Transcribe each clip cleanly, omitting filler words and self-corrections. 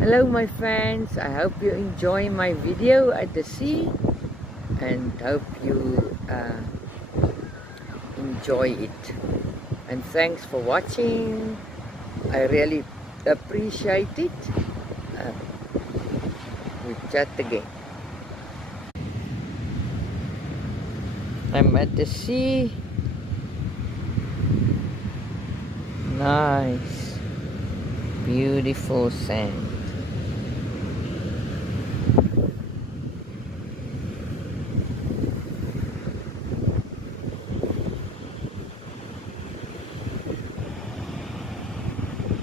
Hello my friends, I hope you enjoy my video at the sea and hope you enjoy it. And thanks for watching. I really appreciate it. Uh, we chat again. I'm at the sea. Nice, beautiful sand.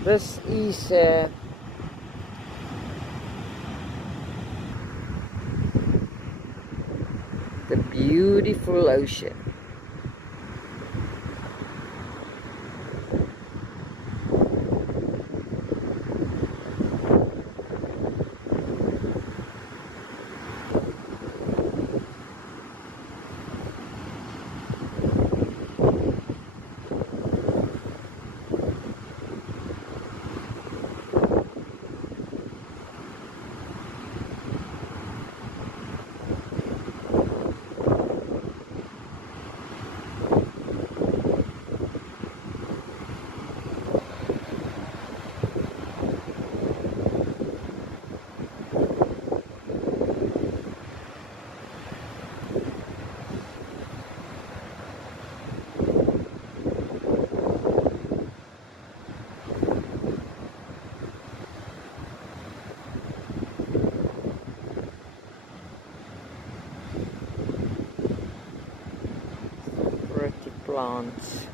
This is the beautiful ocean. Pretty plants.